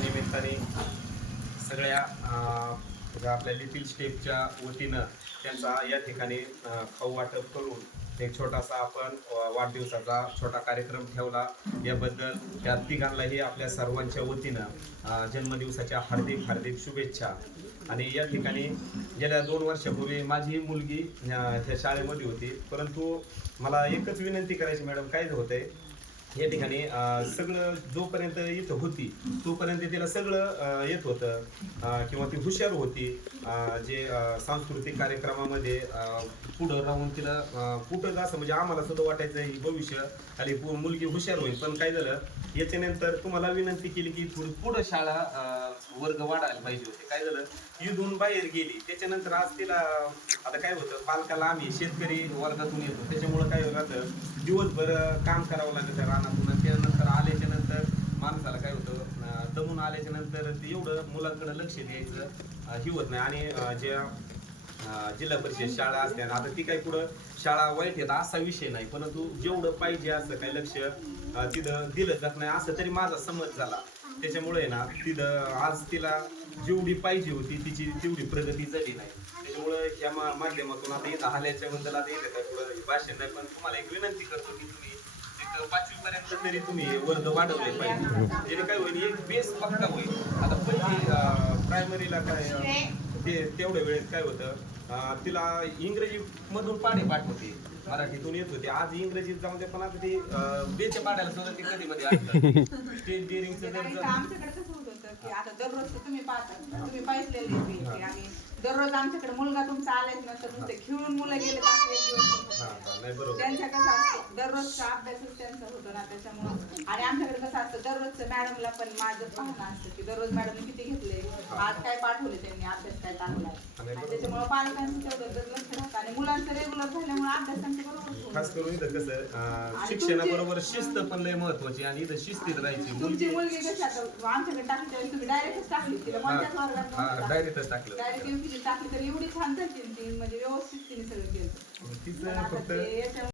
निमित्ताने सगळ्या आपल्या लिटिल स्टेपच्या वतीनं त्यांचा या ठिकाणी खाऊ वाटप करून एक छोटासा आपण वाढदिवसाचा छोटा कार्यक्रम ठेवला. याबद्दल त्या तिघांनाही आपल्या सर्वांच्या वतीनं जन्मदिवसाच्या हार्दिक हार्दिक शुभेच्छा. आणि या ठिकाणी गेल्या 2 वर्षापूर्वी माझी मुलगी त्या शाळेमध्ये होती, परंतु मला एकच विनंती करायची, मॅडम काय होतंय या ठिकाणी सगळं जोपर्यंत इथं होती तोपर्यंत तिला सगळं येत होतं किंवा ती हुशार होती. जे सांस्कृतिक कार्यक्रमामध्ये पुढं राहून तिला कुठं असं म्हणजे आम्हाला सुद्धा वाटायचं ही भविष्य आणि मुलगी हुशार होईल. पण काय झालं, याच्यानंतर तुम्हाला विनंती केली की थोडी पुढं शाळा वर्ग वाढायला पाहिजे होते. काय झालं, इथून बाहेर गेली. त्याच्यानंतर आज तिला आता काय होतं, पालकाला आम्ही शेतकरी वर्गातून येतो, त्याच्यामुळं काय राहतं दिवसभर काम करावं लागतं रानातून. त्यानंतर आल्याच्या नंतर माणसाला काय होतं, दमून आल्याच्या नंतर ते एवढं मुलांकडे लक्ष द्यायचं ही होत नाही. आणि ज्या जिल्हा परिषद शाळा असते ना, आता ती काही पुढं शाळा वाईट येत असा विषय नाही, परंतु जेवढं पाहिजे असं काही लक्ष तिथं दिलं जात नाही असं तरी माझा समज झाला. त्याच्यामुळे ना तिथं आज तिला जेवढी पाहिजे होती तिची तेवढी प्रगती झाली नाही. त्याच्यामुळं या माध्यमातून आता इथं आल्याच्याबद्दल आता येतं काय पुढं भाषण नाही, पण तुम्हाला एक विनंती करतो की तुम्ही 5वी पर्यंत तरी तुम्ही वर्ग वाढवले पाहिजे, जेणे काय होईल एक बेस पक्का होईल. आता पहिली प्रायमरीला काय तेवढ्या वेळेत काय होतं, तिला इंग्रजी मधून पाढे पाठ होते, मराठीतून येत होते. आज इंग्रजीत जाऊन दे, पण आता ते बेच्या पाड्याला सुद्धा ते कधी मध्ये असतं स्टेज डेअरिंगचं जर आमच्याकडे कसं होत होतं की आता दररोज तुम्ही पाहता, तुम्ही पाहिलेले आणि दररोज आमच्याकडे मुलगा तुमचा आलाच नसतं, नुसते खेळून मुलं गेले त्यांच्या कसं असतं दररोजचा अभ्यासच त्यांचा होतो ना. त्याच्यामुळं आणि आमच्याकडे कसं असतं दररोजचं मॅडमला पण माझं पाहणं असतं की दररोज मॅडमने किती घेतले, आज काय पाठवले त्यांनी, अभ्यास काय टाकलाय. त्याच्यामुळे पालकांचं तेवढं लक्ष राहतं आणि मुलांचं रेग्युलर झाल्यामुळे अभ्यासांचं बरोबर. खास करून इथं कसं शिक्षणाबरोबर शिस्त पण लय महत्वाची आणि इथं शिस्तीत राहायची. तुमची मुलगी कशी आता आमच्याकडे टाकली त्यावेळी तुम्ही डायरेक्टच टाकली तिला कोणत्याच वर्गात डायरेक्टच टाकलं, डायरेक्ट युपीजी टाकली तर एवढी छान झाली ती, म्हणजे व्यवस्थित तिने सगळं केलं. तिचं फक्त